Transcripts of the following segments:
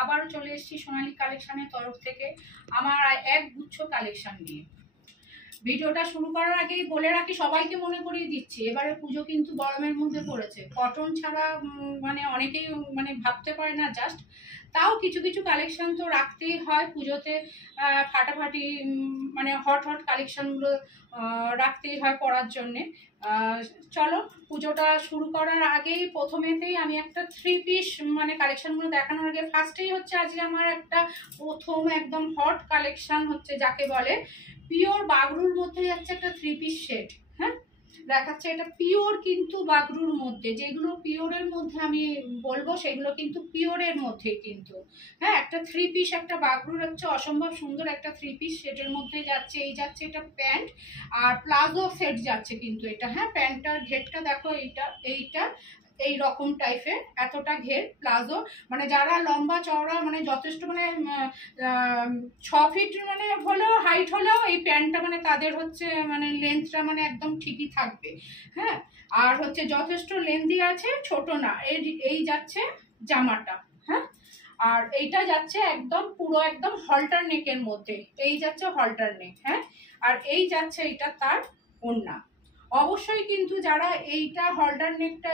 আবারও চলে এসেছি সোনালী কালেকশনের তরফ থেকে আমার এক গুচ্ছ কালেকশন নিয়ে। ভিডিওটা শুরু করার আগেই বলে রাখি, সবাইকে মনে করিয়ে দিচ্ছি, এবারে পুজো কিন্তু গরমের মধ্যে পড়েছে। কটন ছাড়া মানে অনেকেই মানে ভাবতে পারে না, জাস্ট তাও কিছু কিছু কালেকশন তো রাখতেই হয় পুজোতে। ফাটাফাটি মানে হট হট কালেকশনগুলো রাখতেই হয় পরার জন্যে। চলো পুজোটা শুরু করার আগেই প্রথমেতেই আমি একটা 3 পিস মানে কালেকশনগুলো দেখানোর আগে ফার্স্টেই হচ্ছে আজকে আমার একটা প্রথম একদম হট কালেকশন হচ্ছে, যাকে বলে পিওর বাগরুর মধ্যে যাচ্ছে একটা 3 পিস সেট। হ্যাঁ, দেখাচ্ছে এটা পিওর কিন্তু বাগরুর মধ্যে। যেগুলো পিওরের মধ্যে আমি বলবো সেগুলো কিন্তু পিওরের মধ্যে কিন্তু। হ্যাঁ, একটা 3 পিস একটা বাগরুর হচ্ছে অসম্ভব সুন্দর একটা 3 পিস সেটের মধ্যে যাচ্ছে। এই যাচ্ছে এটা প্যান্ট আর প্লাজো সেট যাচ্ছে কিন্তু এটা। হ্যাঁ, প্যান্টটার ঘেরটা দেখো, এইটা এই রকম টাইপের এতটা ঘের প্লাজো, মানে যারা লম্বা চওড়া মানে যথেষ্ট মানে 6 ফিট মানে হলেও হাইট হলেও এই প্যান্টটা মানে তাদের হচ্ছে মানে লেন্থটা মানে একদম ঠিকই থাকবে। হ্যাঁ, আর হচ্ছে যথেষ্ট লেন্থি আছে, ছোট না। এই যাচ্ছে জামাটা। হ্যাঁ, আর এইটা যাচ্ছে একদম পুরো একদম হল্টার নেকের মধ্যে। এই যাচ্ছে হল্টার নেক। হ্যাঁ, আর এই যাচ্ছে এটা তার ওড়না। অবশ্যই কিন্তু যারা এইটা হল্টার নেকটা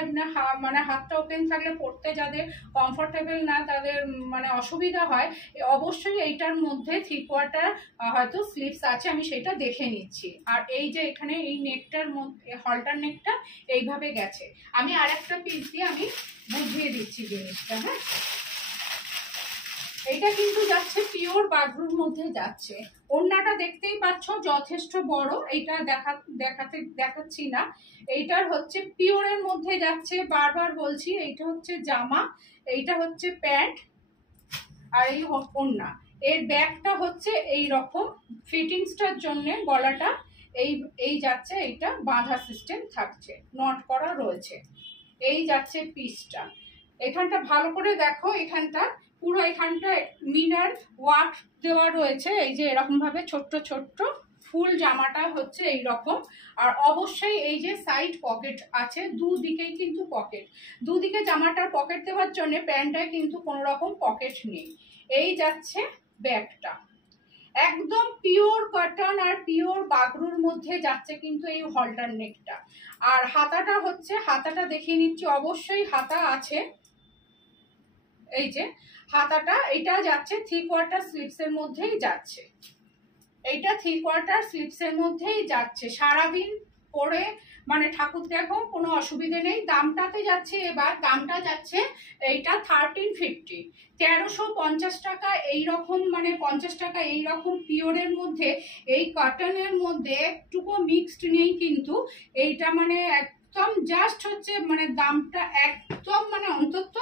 মানে হাতটা ওপেন থাকলে পড়তে যাদের কমফোর্টেবল না, তাদের মানে অসুবিধা হয়, অবশ্যই এইটার মধ্যে 3/4 হয়তো স্লিভস আছে, আমি সেটা দেখে নিচ্ছি। আর এই যে এখানে এই নেকটার মধ্যে হল্টার নেকটা এইভাবে গেছে। আমি আরেকটা পিস দিয়ে আমি বুঝিয়ে দিচ্ছি জিনিসটা। হ্যাঁ, এইটা কিন্তু যাচ্ছে পিওর বাগরুর মধ্যে যাচ্ছে। ওড়নাটা দেখতেই পাচ্ছ যথেষ্ট বড়, এইটা দেখাচ্ছি না। এইটার হচ্ছে পিওরের মধ্যে যাচ্ছে, বারবার বলছি, এইটা হচ্ছে জামা, এইটা হচ্ছে প্যান্ট আর এই ওড়না। এর ব্যাগটা হচ্ছে এই রকম ফিটিংসটার জন্য গলাটা এই যাচ্ছে, এইটা বাঁধা সিস্টেম থাকছে, নট করা রয়েছে। এই যাচ্ছে পিসটা। এখানটা ভালো করে দেখো, এখানটা পুরো এখানটা মিনার ওয়ার্ক দেওয়া রয়েছে। এই যে এরকম ভাবে ছোট্ট ছোট্ট ফুল জামাটা হচ্ছে এই রকম। আর অবশ্যই এই যে সাইড পকেট আছে, দুদিকেই কিন্তু পকেট, দুদিকে জামাটার পকেট দেওয়ার জন্য প্যান্টটায় কিন্তু কোনো রকম পকেট নেই। এই যাচ্ছে ব্যাগটা, একদম পিওর কটন আর পিওর বাগরুর মধ্যে যাচ্ছে কিন্তু এই হল্টার নেকটা। আর হাতাটা হচ্ছে, হাতাটা দেখিয়ে নিচ্ছি, অবশ্যই হাতা আছে। এই যে হাতাটা, এটা যাচ্ছে 3/4 স্লিভসের মধ্যেই যাচ্ছে। এইটা 3/4 স্লিভসের মধ্যেই যাচ্ছে। সারাদিন পরে মানে ঠাকুর দেখো কোনো অসুবিধে নেই। দামটাতে যাচ্ছে, এবার দামটা যাচ্ছে এইটা 1350, 1350 টাকা। এইরকম মানে 50 টাকা এইরকম পিওরের মধ্যে, এই কটনের মধ্যে একটুকু মিক্সড নেই কিন্তু। এইটা মানে একদম জাস্ট হচ্ছে মানে দামটা একদম মানে অন্তত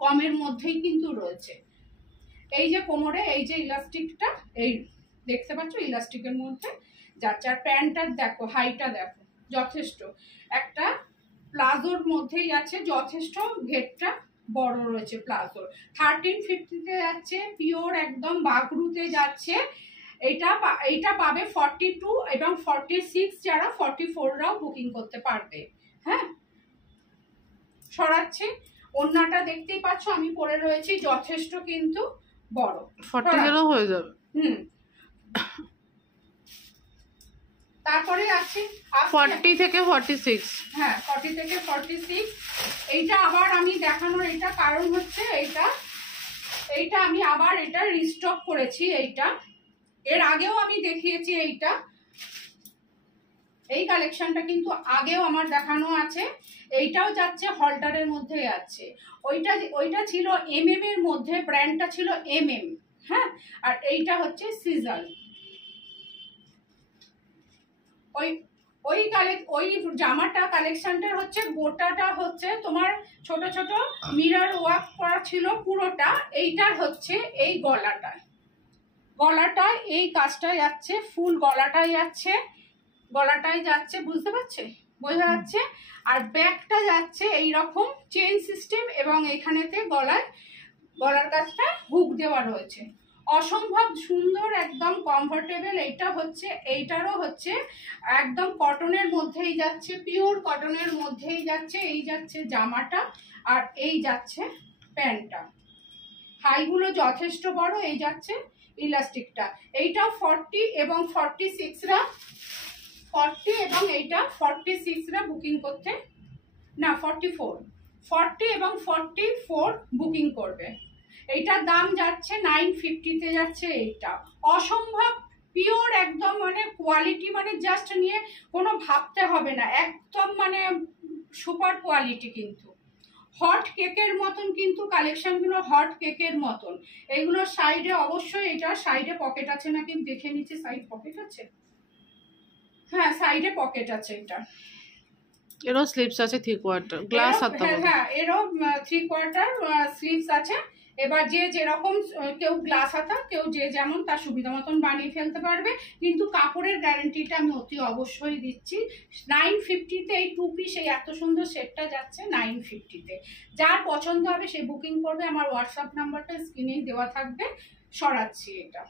কমের মধ্যেই কিন্তু রয়েছে। এই যে কোমরে এই যে ইলাস্টিকটা, এই দেখতে পাচ্ছ ইলাস্টিকের মধ্যে যাচ্ছে। আর প্যান্টটার দেখো, হাইটা দেখো, যথেষ্ট একটা প্লাজোর মধ্যেই যাচ্ছে, যথেষ্ট ঘেরটা বড় রয়েছে প্লাজোর। 1350-তে যাচ্ছে, পিওর একদম বাগরুতে যাচ্ছে। এইটা পাবে 42 এবং 46, যারা 44রাও বুকিং করতে পারবে। হ্যাঁ, সরাচ্ছি। ওড়নাটা দেখতেই পাচ্ছ আমি পরে রয়েছি, যথেষ্ট কিন্তু বড়, 40 হয়ে যাবে। তারপরে আছে 40 থেকে 46। হ্যাঁ, 40 থেকে 46। এইটা আবার আমি দেখানোর এইটা কারণ হচ্ছে এইটা আমি আবার এটা রিস্টক করেছি। এইটা এর আগেও আমি দেখিয়েছি, এই কালেকশনটা কিন্তু আগেও আমার দেখানো আছে। এইটাও যাচ্ছে হল্টারের মধ্যে যাচ্ছে। ওইটা ছিল MM এর মধ্যে, ব্র্যান্ডটা ছিল MM। হ্যাঁ, আর এইটা হচ্ছে সিজাল। ওই জামাটা কালেকশনটার হচ্ছে গোটাটা হচ্ছে তোমার ছোট ছোট মিরর ওয়ার্ক করা ছিল পুরোটা। এইটার হচ্ছে এই গলাটায় এই কাজটা যাচ্ছে, ফুল গলাটাই যাচ্ছে, বুঝতে পারছে, বোঝা যাচ্ছে। আর ব্যাগটা যাচ্ছে এই রকম চেইন সিস্টেম এবং এখানেতে গলার কাজটা হুক দেওয়া রয়েছে। অসম্ভব সুন্দর, একদম কমফোর্টেবল। এইটা হচ্ছে, এইটারও হচ্ছে একদম কটনের মধ্যেই যাচ্ছে, পিওর কটনের মধ্যেই যাচ্ছে। এই যাচ্ছে জামাটা আর এই যাচ্ছে প্যান্টটা। হাইগুলো যথেষ্ট বড়। এই যাচ্ছে ইলাস্টিকটা, এইটা 40 এবং 46রা 40 এবং এইটা 46রা বুকিং করতে, না 40 এবং 44 বুকিং করবে। এইটার দাম যাচ্ছে 950-তে যাচ্ছে। এইটা অসম্ভব পিওর একদম, মানে কোয়ালিটি মানে জাস্ট নিয়ে কোনো ভাবতে হবে না, একদম মানে সুপার কোয়ালিটি। কিন্তু হট কেকের মতন, কিন্তু কালেকশনগুলো হট কেকের মতন। এইগুলো সাইডে অবশ্যই, এটা সাইডে পকেট আছে নাকি দেখে নিচ্ছি। সাইড পকেট আছে, হ্যাঁ সাইডে পকেট আছে। এটা এরও স্লিপস আছে 3/4 গ্লাস হাতে। হ্যাঁ এরও 3/4 স্লিপস আছে। এবার যে যেরকম, কেউ গ্লাস হাতা, কেউ যে যেমন তার সুবিধা মতন বানিয়ে ফেলতে পারবে। কিন্তু কাপড়ের গ্যারান্টিটা আমি অতি অবশ্যই দিচ্ছি। 950-তে এই 2 পিস এই এত সুন্দর সেটটা যাচ্ছে 950-তে। যার পছন্দ হবে সে বুকিং করবে। আমার হোয়াটসঅ্যাপ নাম্বারটা স্ক্রিনেই দেওয়া থাকবে। সরাচ্ছি এটা।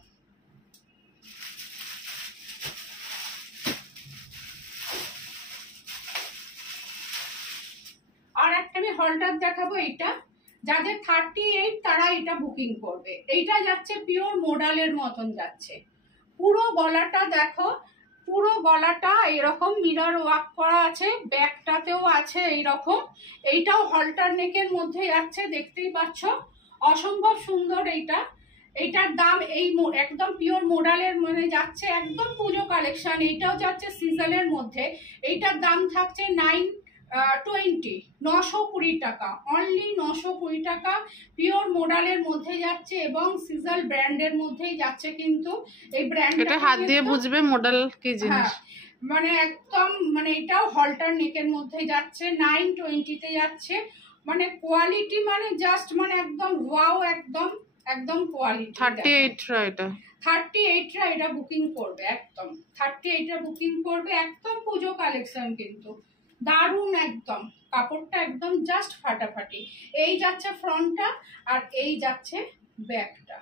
আর একটা আমি হলটার দেখাবো। এটা যাদের 38 তারা এটা বুকিং করবে। এইটা যাচ্ছে পিওর মোডালের মতন যাচ্ছে। পুরো গলাটা দেখো, পুরো গলাটা এরকম মিরর ওয়ার্ক করা আছে, ব্যাকটাতেও আছে এইরকম। এইটাও হলটার নেকের মধ্যে যাচ্ছে, দেখতেই পাচ্ছ অসম্ভব সুন্দর। এইটার দাম এই একদম পিওর মোডালের মানে যাচ্ছে, একদম পুজো কালেকশন। এইটাও যাচ্ছে সিজলের মধ্যে। এইটার দাম থাকছে 920 টাকা, অনলি 920 টাকা। পিওর মোডালের মধ্যে যাচ্ছে এবং সিজল ব্র্যান্ডের মধ্যেই যাচ্ছে। কিন্তু এই ব্র্যান্ড এটা হাত দিয়ে বুঝবে মডেল কি জিনিস। মানে একদম মানে এটাও হলটার নেকের মধ্যে যাচ্ছে, 920-তে যাচ্ছে। মানে কোয়ালিটি মানে জাস্ট মানে একদম ওয়াও, একদম একদম কোয়ালিটি। 38রা এটা 38রা এটা বুকিং করবে, একদম 38রা বুকিং করবে। একদম পুজো কালেকশন, কিন্তু দারুণ একদম। কাপড়টা একদম জাস্ট ফাটাফাটি। এই যাচ্ছে ফ্রন্টটা আর এই যাচ্ছে ব্যাকটা।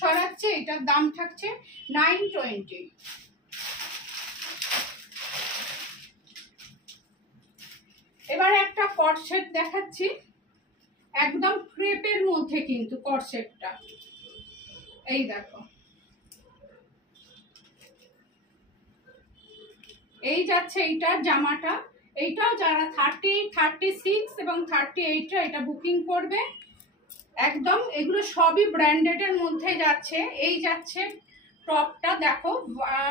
সরাচ্ছে। এটার দাম থাকছে 920। এবার একটা কর্সেট দেখাচ্ছি, একদম ক্রেপের মধ্যে কিন্তু কর্সেটটা। এই দেখো, এই যাচ্ছে এইটার জামাটা। এইটাও যারা 30, 36 এবং 38টা এটা বুকিং করবে। একদম এগুলো সবই ব্র্যান্ডেডের মধ্যে যাচ্ছে। এই যাচ্ছে টপটা, দেখো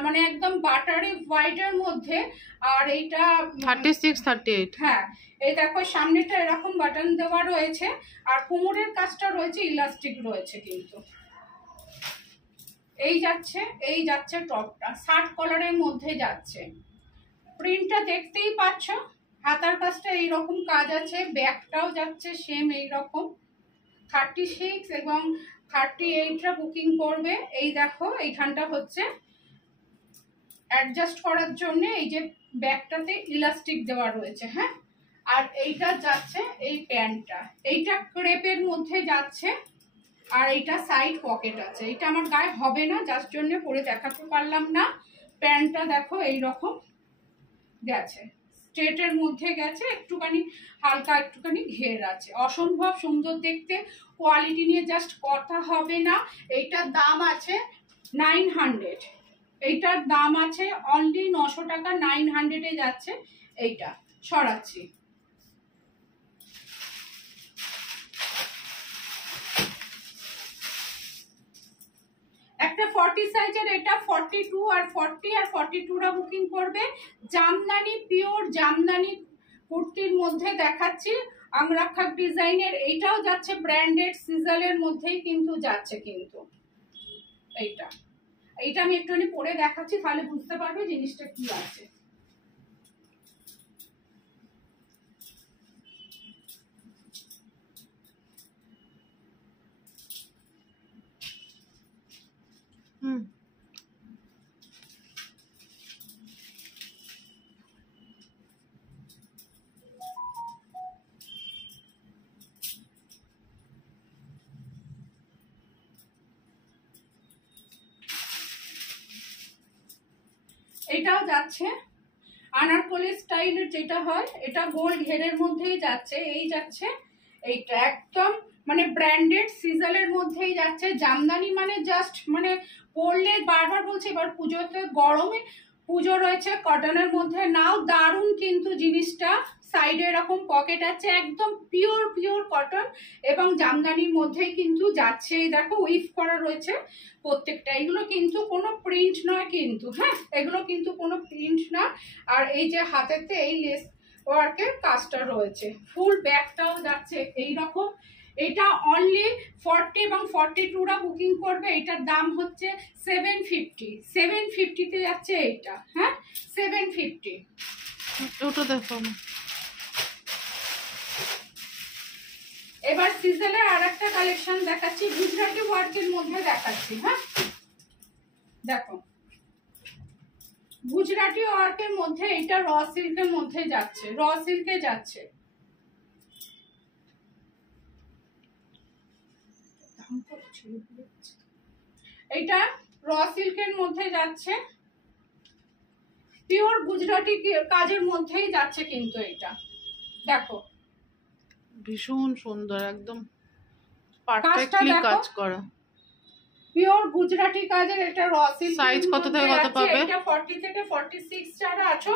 মানে একদম বাটারি হোয়াইটের মধ্যে। আর এইটা 36, 38। হ্যাঁ, এই দেখো সামনেটা এরকম বাটন দেওয়া রয়েছে, আর কোমরের কাজটা রয়েছে ইলাস্টিক রয়েছে। কিন্তু এই যাচ্ছে টপটা, শার্ট কলারের মধ্যে যাচ্ছে। প্রিন্টটা দেখতেই পাচ্ছ, হাতার কাজটা এইরকম কাজ আছে, ব্যাকটাও যাচ্ছে সেম এইরকম। 36 এবং 38রা বুকিং করবে। এই দেখো এইখানটা হচ্ছে অ্যাডজাস্ট করার জন্য এই যে ব্যাকটাতে ইলাস্টিক দেওয়া রয়েছে। হ্যাঁ, আর এইটা যাচ্ছে এই প্যান্টটা, এইটা ক্রেপের মধ্যে যাচ্ছে। আর এইটা সাইড পকেট আছে। এটা আমার গায়ে হবে না, যার জন্য পরে দেখাতে পারলাম না। প্যান্টটা দেখো এইরকম গেছে, স্ট্রেটের মধ্যে গেছে, একটুখানি হালকা একটুখানি ঘের আছে। অসম্ভব সুন্দর দেখতে, কোয়ালিটি নিয়ে জাস্ট কথা হবে না। এইটার দাম আছে 900। এইটার দাম আছে অনলি 900 টাকা, 900-এ যাচ্ছে। এইটা সরাচ্ছি। একটা 40 সাইজের, এটা 42 আর 40 আর 42রা বুকিং করবে। জামদানি, পিওর জামদানি কুর্তির মধ্যে দেখাচ্ছি, আংরাক্ষক ডিজাইনের। এইটাও যাচ্ছে ব্র্যান্ডেড সিজলের মধ্যেই কিন্তু যাচ্ছে। কিন্তু এইটা আমি একটুখানি পরে দেখাচ্ছি, তাহলে বুঝতে পারবে জিনিসটা কি আছে। এটাও যাচ্ছে আনারকলি স্টাইলের যেটা হয়, এটা গোল্ড ঘেরের মধ্যেই যাচ্ছে। এই যাচ্ছে এইটা একদম মানে ব্র্যান্ডেড সিজালের মধ্যেই যাচ্ছে। জামদানি মানে জাস্ট মানে পরলে বারবার বলছি, এবার পুজোতে গরমে পুজো রয়েছে, কটনের মধ্যে নাও দারুণ কিন্তু জিনিসটা। সাইডে এরকম পকেট আছে, একদম পিওর পিওর কটন এবং জামদানির মধ্যেই কিন্তু যাচ্ছে। দেখো উইফ করা রয়েছে প্রত্যেকটা, এগুলো কিন্তু কোনো প্রিন্ট নয় কিন্তু, হ্যাঁ এগুলো কিন্তু কোনো প্রিন্ট না। আর এই যে হাতেতে এই লেস ওয়ার্কের কাজটা রয়েছে, ফুল ব্যাগটাও যাচ্ছে এইরকম। এটা অনলি 40 এবং 42রা বুকিং করবে। এটার দাম হচ্ছে 750, 750-তে যাচ্ছে এইটা, হ্যাঁ 750। ওটা দেখো। এবার সিজেলের আরেকটা কালেকশন দেখাচ্ছি, গুজরাটি ওয়ার্কের মধ্যে দেখাচ্ছি। হ্যাঁ দেখো গুজরাটি ওয়ার্কের মধ্যে এটা র সিল্কের মধ্যে যাচ্ছে, র সিল্কে যাচ্ছে। এটা র সিল্কের মধ্যে যাচ্ছে, পিওর গুজরাটি কাজের মধ্যেই যাচ্ছে কিন্তু এটা দেখো ভীষণ সুন্দর, একদম পারফেক্টলি কাজ করা, পিওর গুজরাটি কাজের। এটা র সিল্ক। সাইজ কত থেকে কত পাবে? এটা 40 থেকে 46 যারা আছো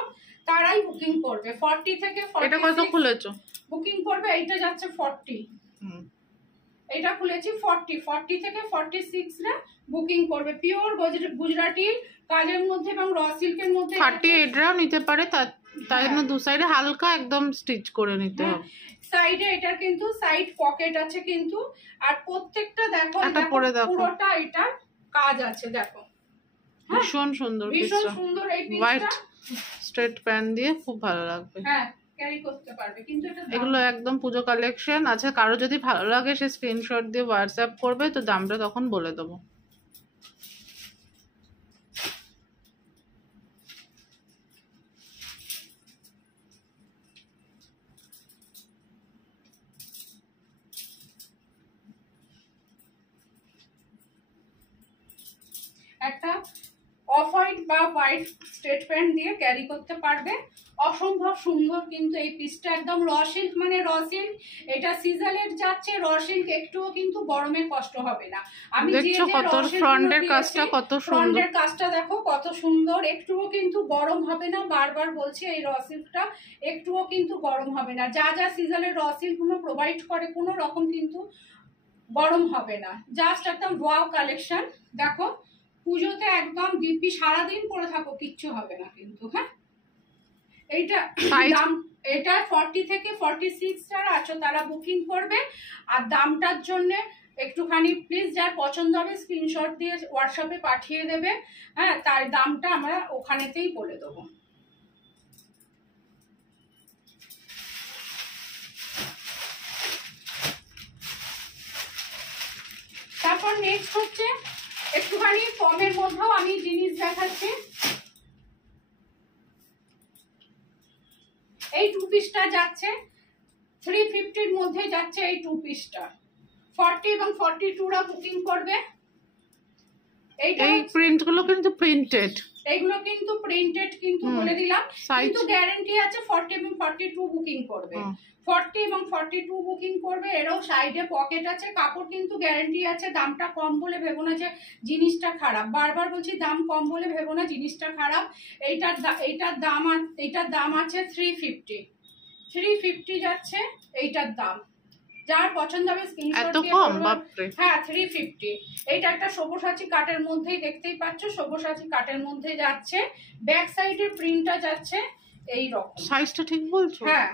তারাই বুকিং করবে। 40 থেকে 46 এটা কত খুলেছো? বুকিং করবে। এইটা যাচ্ছে 40, এটা খুলেছি 40 থেকে 46 রা বুকিং করবে। পিওর গুজরাটি কাজের মধ্যে এবং র সিল্কের মধ্যে 38রাও নিতে পারে, তাই জন্য দু সাইডে হালকা একদম স্টিচ করে নিতে হবে। সাইডে এটার কিন্তু সাইড পকেট আছে কিন্তু, আর প্রত্যেকটা দেখো পুরোটা এটা কাজ আছে দেখো, ভীষণ সুন্দর, ভীষণ সুন্দর। এই পিসটা হোয়াইট স্ট্রেট প্যান্ট দিয়ে খুব ভালো লাগবে, হ্যাঁ ক্যারি করতে পারবে। কিন্তু এটা এগুলো একদম পুজো কালেকশন আছে। কারো যদি ভালো লাগে সে স্ক্রিনশট দিয়ে হোয়াটসঅ্যাপ করবে, তো দামটা তখন বলে দেবো। একটা অফ হোয়াইট বা হোয়াইট স্ট্রেট প্যান্ট দিয়ে ক্যারি করতে পারবে, অসম্ভব সুন্দর কিন্তু এই পিসটা। একদম র সিল্ক মানে র সিল্ক। এটা সিজলের যাচ্ছে র সিল্ক, একটুও কিন্তু গরমে কষ্ট হবে না। আমি দেখছো কত ফ্রন্টের কাজটা কত সুন্দর, ফ্রন্টের কাজটা দেখো কত সুন্দর, একটুও কিন্তু গরম হবে না। বারবার বলছি এই র সিল্কটা একটুও কিন্তু গরম হবে না। যা যা সিজলের র সিল্ক গুলো প্রোভাইড করে কোনো রকম কিন্তু গরম হবে না। জাস্ট একদম ওয়াও কালেকশন। দেখো পুজোতে একদম দিব্যি সারাদিন পরে থাকো, কিচ্ছু হবে না কিন্তু। হ্যাঁ এইটা দাম, এটা 40 থেকে 46 যারা আছো তারা বুকিং করবে। আর দামটার জন্য একটুখানি প্লিজ যার পছন্দ হবে স্ক্রিনশট দিয়ে হোয়াটসঅ্যাপে পাঠিয়ে দেবে, হ্যাঁ তার দামটা আমরা ওখানেতেই বলে দেবো। তারপর নেক্সট হচ্ছে একটুখানি কমের মধ্যেও আমি জিনিস দেখাচ্ছি। এই টু পিসটা যাচ্ছে 350-র মধ্যে যাচ্ছে। এই টু পিসটা 40 এবং 42রা বুকিং করবে। এই প্রিন্টগুলো কিন্তু প্রিন্টেড, এগুলো কিন্তু প্রিন্টেড কিন্তু বলে দিলাম, কিন্তু গ্যারান্টি আছে 40 এবং 42 বুকিং করবে। 40 এবং 42 বুকিং করবে। এরও সাইডে পকেট আছে, কাপড় কিন্তু গ্যারান্টি আছে। দামটা কম বলে ভেবো না যে জিনিসটা খারাপ, বারবার বলছি দাম কম বলে ভেবো না জিনিসটা খারাপ। এইটার দাম আছে 350 যাচ্ছে এইটার দাম। যার পছন্দ হবে স্ক্রিনশট দিয়ে বলবে। হ্যাঁ 350। এইটা একটা সবুসাচী কাটের মধ্যেই দেখতেই পাচ্ছ, সবুসাচী কাটের মধ্যে যাচ্ছে। ব্যাক সাইডের প্রিন্টটা যাচ্ছে এই রকম। সাইজটা ঠিক বলছো? হ্যাঁ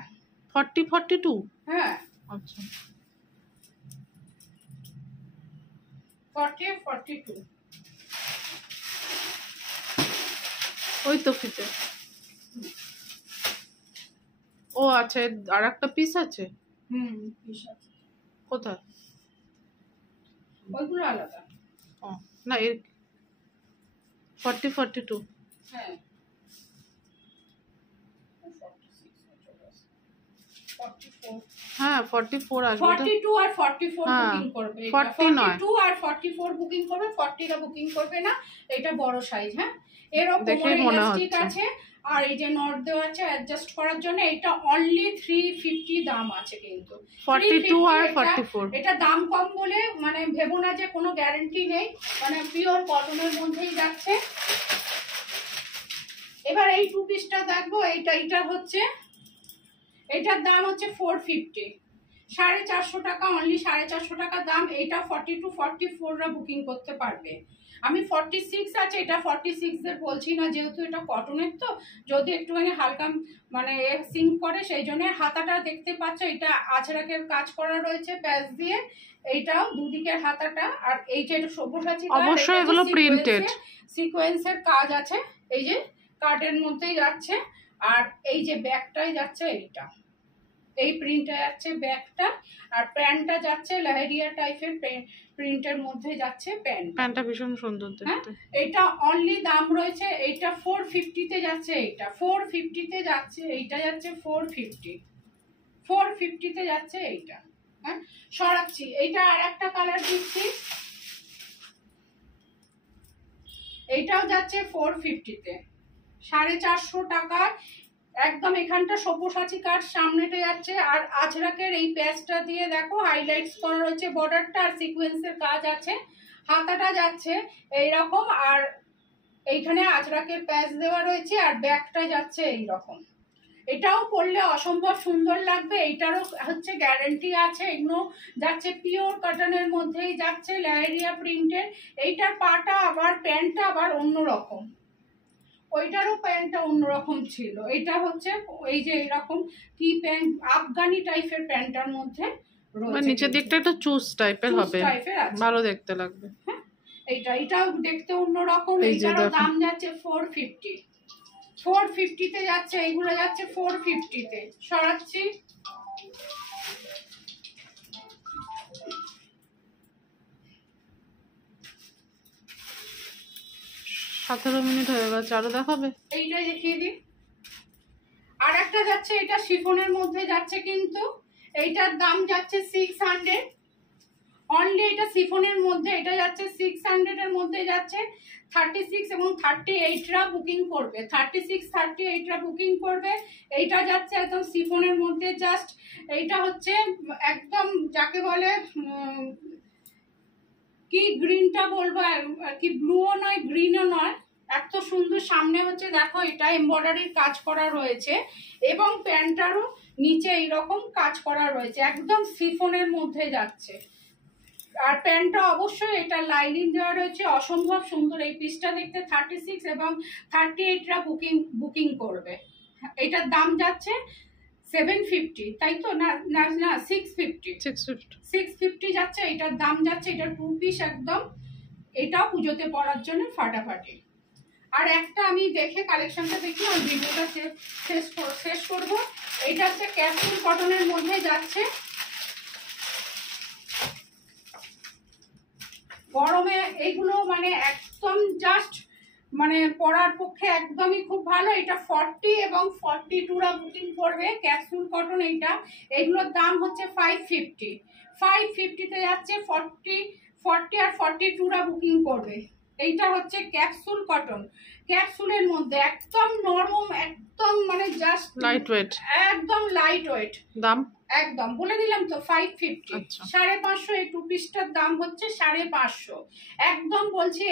40 42। হ্যাঁ আচ্ছা 40 42 ওই তো ফিতে। ও আচ্ছা, আর একটা পিস আছে। পিস আছে কোথায়? ওইগুলো আলাদা। ও না, এর 40 42। হ্যাঁ 44। হ্যাঁ 44 আসবে। 42 আর 44 বুকিং করবে। 42 আর 44 বুকিং করবে, 40টা বুকিং করবে না। এটা বড় সাইজ। হ্যাঁ এরকম ইলাস্টিক আছে। আর এই যে নট দেওয়া আছে অ্যাডজাস্ট করার জন্য। এটা অনলি 350 দাম আছে কিন্তু 42 আর 44। এটা দাম কম বলে মানে ভেবো না যে কোনো গ্যারান্টি নেই, মানে পিওর কটনের মধ্যেই যাচ্ছে। এবার এই টু পিসটা দেখবো। এটা হচ্ছে, এটার দাম হচ্ছে 450, 450 টাকা, অনলি 450 টাকা দাম। এটা 42 44 রা বুকিং করতে পারবে। আমি 46 আছে, এটা 46 এর বলছি না, যেহেতু এটা কটনের তো যদি একটুখানি হালকা মানে সিঙ্ক করে সেই জন্য। হাতাটা দেখতে পাচ্ছ, এটা আঁচড়াকের কাজ করা রয়েছে প্যাচ দিয়ে, এইটাও দুদিকের হাতাটা। আর এই যে সবুজ অবশ্যই এগুলো প্রিন্টেড সিকোয়েন্সের কাজ আছে, এই যে কার্ডের মধ্যেই যাচ্ছে। আর এই যে ব্যাগটাই যাচ্ছে, এইটা এই প্রিন্টটা যাচ্ছে ব্যাগটা। আর প্যান্টটা যাচ্ছে লেহেরিয়া টাইপের প্রিন্টের মধ্যে যাচ্ছে প্যান্টটা ভীষণ সুন্দর দেখতে। এটা অনলি দাম রয়েছে, এটা 450 তে যাচ্ছে, এটা 450 তে যাচ্ছে, এইটা যাচ্ছে 450 তে যাচ্ছে এইটা। হ্যাঁ, সরাচ্ছি। এইটা আর একটা কালার দিচ্ছি, এইটাও যাচ্ছে 450 তে, 450 টাকা একদম। এখানটা সব্যসাচী কাঠ সামনেটা যাচ্ছে। আর আজরাকের এই প্যাচটা দিয়ে দেখো হাইলাইটস করা রয়েছে বর্ডারটা, আর সিকোয়েন্সের কাজ আছে। হাতাটা যাচ্ছে এইরকম, আর এইখানে আজরাকের প্যাচ দেওয়া রয়েছে, আর ব্যাগটা যাচ্ছে এইরকম। এটাও পরলে অসম্ভব সুন্দর লাগবে। এইটারও হচ্ছে গ্যারান্টি আছে। এগুলো যাচ্ছে পিওর কটনের মধ্যেই যাচ্ছে, লেহেরিয়া প্রিন্টের। এইটার পাটা আবার প্যান্টটা আবার অন্যরকম, ওইটারও প্যান্টটা অন্যরকম ছিল। এটা হচ্ছে এই যে এরকম কি প্যান্ট, আফগানি টাইপের প্যান্টটার মধ্যে মানে নিচের দিকটা একটু চুজ টাইপের হবে, ভালো দেখতে লাগবে। হ্যাঁ, এটাও দেখতে অন্যরকম। এইটারও দাম যাচ্ছে 450, 450 তে যাচ্ছে। এইগুলো যাচ্ছে 450 তে। সরাচ্ছি। 17 মিনিট হয়ে গেছে, আরো দেখাবে? এইটা দেখিয়ে দিই। আর একটা যাচ্ছে, এটা শিফনের মধ্যে যাচ্ছে, কিন্তু এইটার দাম যাচ্ছে 600 অনলি। এটা শিফনের মধ্যে, এটা যাচ্ছে 600 এর মধ্যে যাচ্ছে। 36 এবং 38 রা বুকিং করবে, 36 38 রা বুকিং করবে। এইটা যাচ্ছে একদম শিফনের মধ্যে জাস্ট। এইটা হচ্ছে একদম যাকে বলে কি গ্রিনটা বলবো, কি ব্লুও নয় গ্রিনও নয়, এত সুন্দর। সামনে হচ্ছে দেখো এটা এমব্রয়ডারির কাজ করা রয়েছে, এবং প্যান্টটারও নিচে এইরকম কাজ করা রয়েছে, একদম শিফনের মধ্যে যাচ্ছে। আর প্যান্টটা অবশ্যই এটা লাইনিং দেওয়া রয়েছে, অসম্ভব সুন্দর। এই পিসটা দেখতে 36 এবং 38 রা বুকিং করবে। এটার দাম যাচ্ছে 750, তাই তো? না না না, 650 যাচ্ছে। এটার দাম যাচ্ছে। এটা টু পিস একদম, এটাও পুজোতে পরার জন্য ফাটাফাটি। আর একটা আমি দেখে কালেকশনটা দেখি, আর ভিডিওটা শেষ করবো। এটা হচ্ছে ক্যাপসুল কটনের মধ্যে যাচ্ছে, গরমে এইগুলো মানে একদম জাস্ট মানে পরার পক্ষে একদমই খুব ভালো। এটা 40 এবং 42 রা বুকিং করবে, ক্যাপসুল কটন। এইগুলোর দাম হচ্ছে 550 তে যাচ্ছে। 40 আর 42 রা বুকিং করবে। এইটা হচ্ছে ক্যাপসুল কটন, ক্যাপসুলের মধ্যে একদম নরম, একদম মানে জাস্ট লাইট ওয়েট, একদম লাইট ওয়েট। দাম একদম বলে দিলাম তো 550, 550। এই টু পিসটার দাম হচ্ছে 550 একদম। বলছি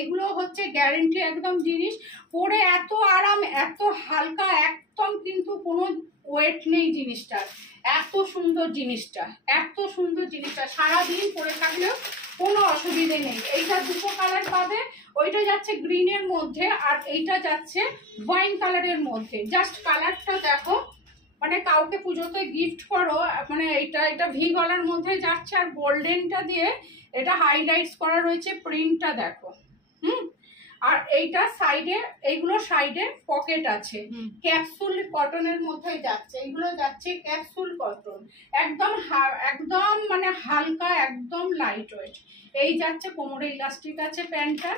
এগুলো হচ্ছে গ্যারেন্টি একদম জিনিস, পরে এত আরাম, এত হালকা, একদম কিন্তু কোনো ওয়েট নেই জিনিসটার। এত সুন্দর জিনিসটা, এত সুন্দর জিনিসটা, সারাদিন পরে থাকলেও কোনো অসুবিধে নেই। এইটা দুটো কালার পাবে, ওইটা যাচ্ছে গ্রিনের মধ্যে, আর এইটা যাচ্ছে ওয়াইন কালারের মধ্যে। জাস্ট কালারটা দেখো, মানে কাউকে পুজোতে গিফট করো, মানে এটা ভি গলার মধ্যে যাচ্ছে, আর গোল্ডেনটা দিয়ে এটা হাইলাইটস করা রয়েছে, প্রিন্টটা দেখো। আর এইটা সাইডে, এইগুলো সাইডে পকেট আছে। ক্যাপসুল কটনের মধ্যে যাচ্ছে, এইগুলো যাচ্ছে ক্যাপসুল কটন, একদম একদম মানে হালকা, একদম লাইট ওয়েট। এই যাচ্ছে কোমরে ইলাস্টিক আছে প্যান্টটা।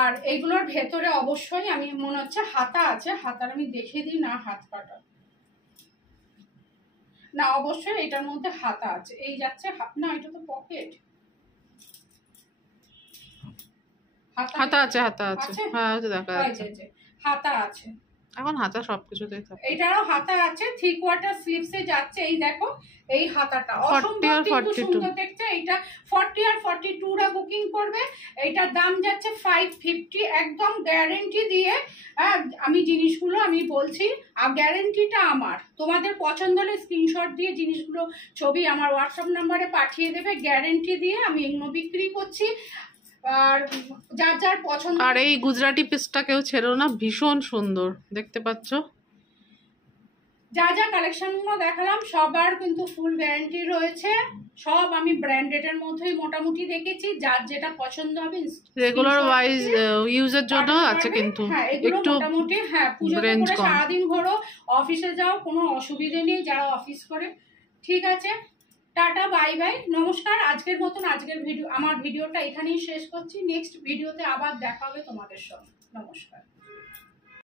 আর এইগুলোর ভেতরে অবশ্যই আমি মনে হচ্ছে হাতা আছে, হাতার আমি দেখে দিই না, হাত কাটা না, অবশ্যই এটার মধ্যে হাতা আছে। এই যাচ্ছে না, এটা তো পকেট, হাতা আছে, হ্যাঁ দেখা যাচ্ছে, হাতা আছে। এখন হাতা সবকিছুতেই থাকে। এটারও হাতা আছে, 3/4 স্লিভসে যাচ্ছে। এই দেখো এই হাতাটা 40 অসম্ভব আর কিন্তু 42 সুন্দর দেখতে। এটা 40 আর 42 রা বুকিং করবে। এটার দাম যাচ্ছে 550, একদম গ্যারেন্টি দিয়ে। আমি জিনিসগুলো আমি বলছি, আর গ্যারেন্টিটা আমার। তোমাদের পছন্দ হলে স্ক্রিনশট দিয়ে জিনিসগুলো ছবি আমার হোয়াটসঅ্যাপ নাম্বারে পাঠিয়ে দেবে, গ্যারেন্টি দিয়ে আমি এগুলো বিক্রি করছি। আর যার যার পছন্দ। আর এই গুজরাটি পিসটা কেউ ছেড়ো না, ভীষণ সুন্দর দেখতে পাচ্ছ। যা যা কালেকশনগুলো দেখালাম সবার কিন্তু ফুল গ্যারান্টি রয়েছে। সব আমি ব্র্যান্ডেডের মধ্যেই মোটামুটি দেখেছি। যার যেটা পছন্দ হবে রেগুলার ওয়াইজ ইউজের জন্য আছে কিন্তু হ্যাঁ, এগুলো একটু মোটামুটি হ্যাঁ পুজো রেঞ্জ করে কম। সারাদিন ঘোরো, অফিসে যাও, কোনো অসুবিধে নেই যারা অফিস করে। ঠিক আছে, টাটা, বাই বাই, নমস্কার। আজকের মতন আমার ভিডিওটা এখানেই শেষ করছি। নেক্সট ভিডিওতে আবার দেখা হবে তোমাদের সঙ্গে। নমস্কার।